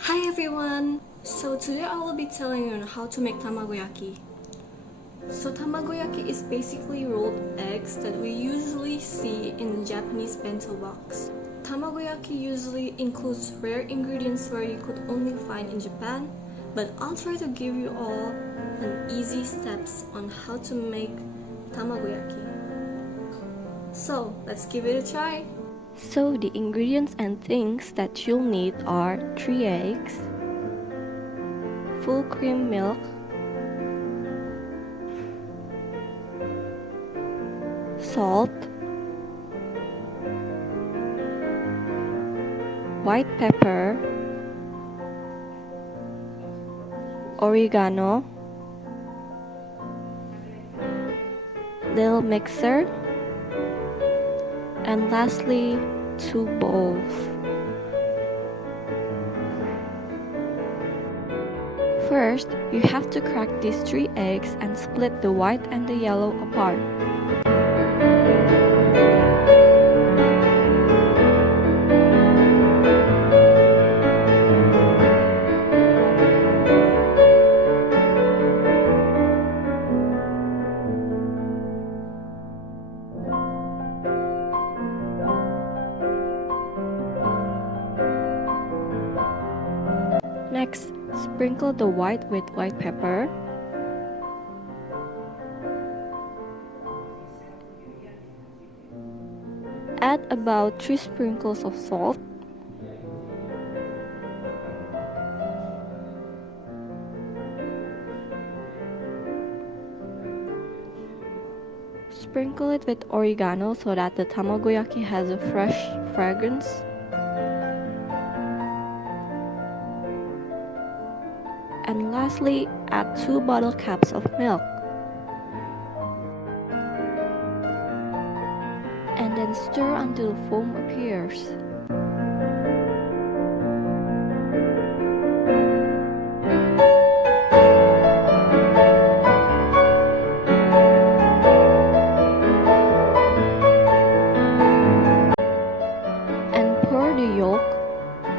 Hi everyone! So today I will be telling you on how to make tamagoyaki. So tamagoyaki is basically rolled eggs that we usually see in the Japanese bento box. Tamagoyaki usually includes rare ingredients where you could only find in Japan, but I'll try to give you all an easy steps on how to make tamagoyaki. So let's give it a try! So the ingredients and things that you'll need are 3 eggs, full cream milk, salt, white pepper, oregano, little mixer, and lastly 2 bowls. First, you have to crack these 3 eggs and split the white and the yellow apart. Next, sprinkle the white with white pepper. Add about 3 sprinkles of salt. Sprinkle it with oregano so that the tamagoyaki has a fresh fragrance. And lastly, add 2 bottle caps of milk. And then stir until foam appears. And pour the yolk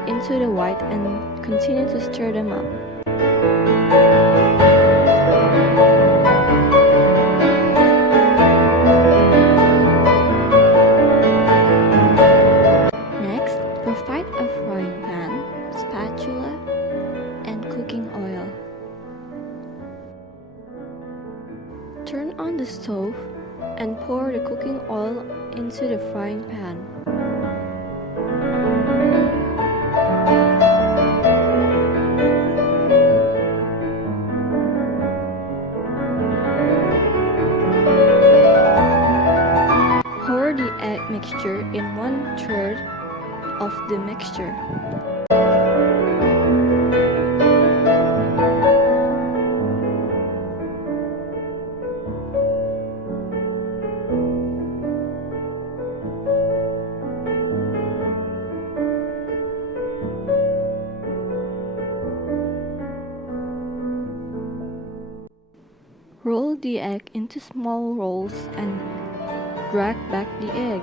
into the white and continue to stir them up. Next, provide a frying pan, spatula, and cooking oil. Turn on the stove and pour the cooking oil into the frying pan. Pour the egg mixture in 1/3 of the mixture. Roll the egg into small rolls and drag back the egg.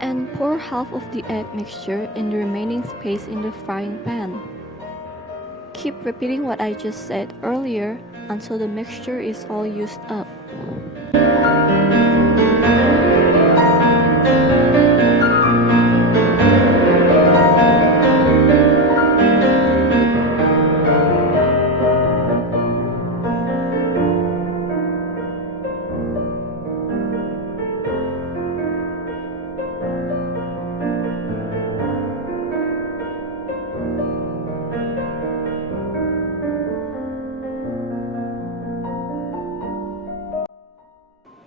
And pour half of the egg mixture in the remaining space in the frying pan. Keep repeating what I just said earlier until the mixture is all used up.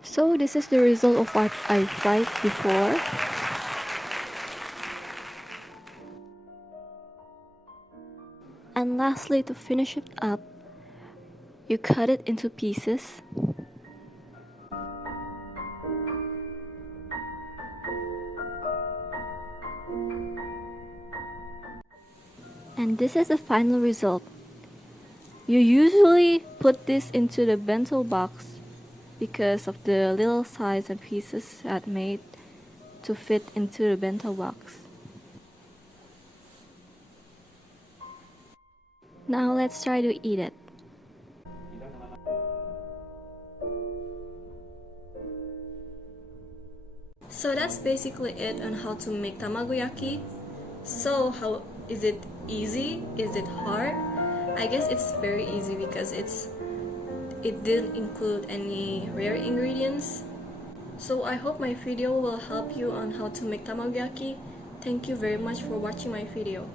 So this is the result of what I fried before. And lastly, to finish it up, you cut it into pieces. And this is the final result. You usually put this into the bento box because of the little size and pieces that made to fit into the bento box. Now let's try to eat it. So that's basically it on how to make tamagoyaki. So how is it easy? Is it hard? I guess it's very easy because it didn't include any rare ingredients. So I hope my video will help you on how to make tamagoyaki. Thank you very much for watching my video.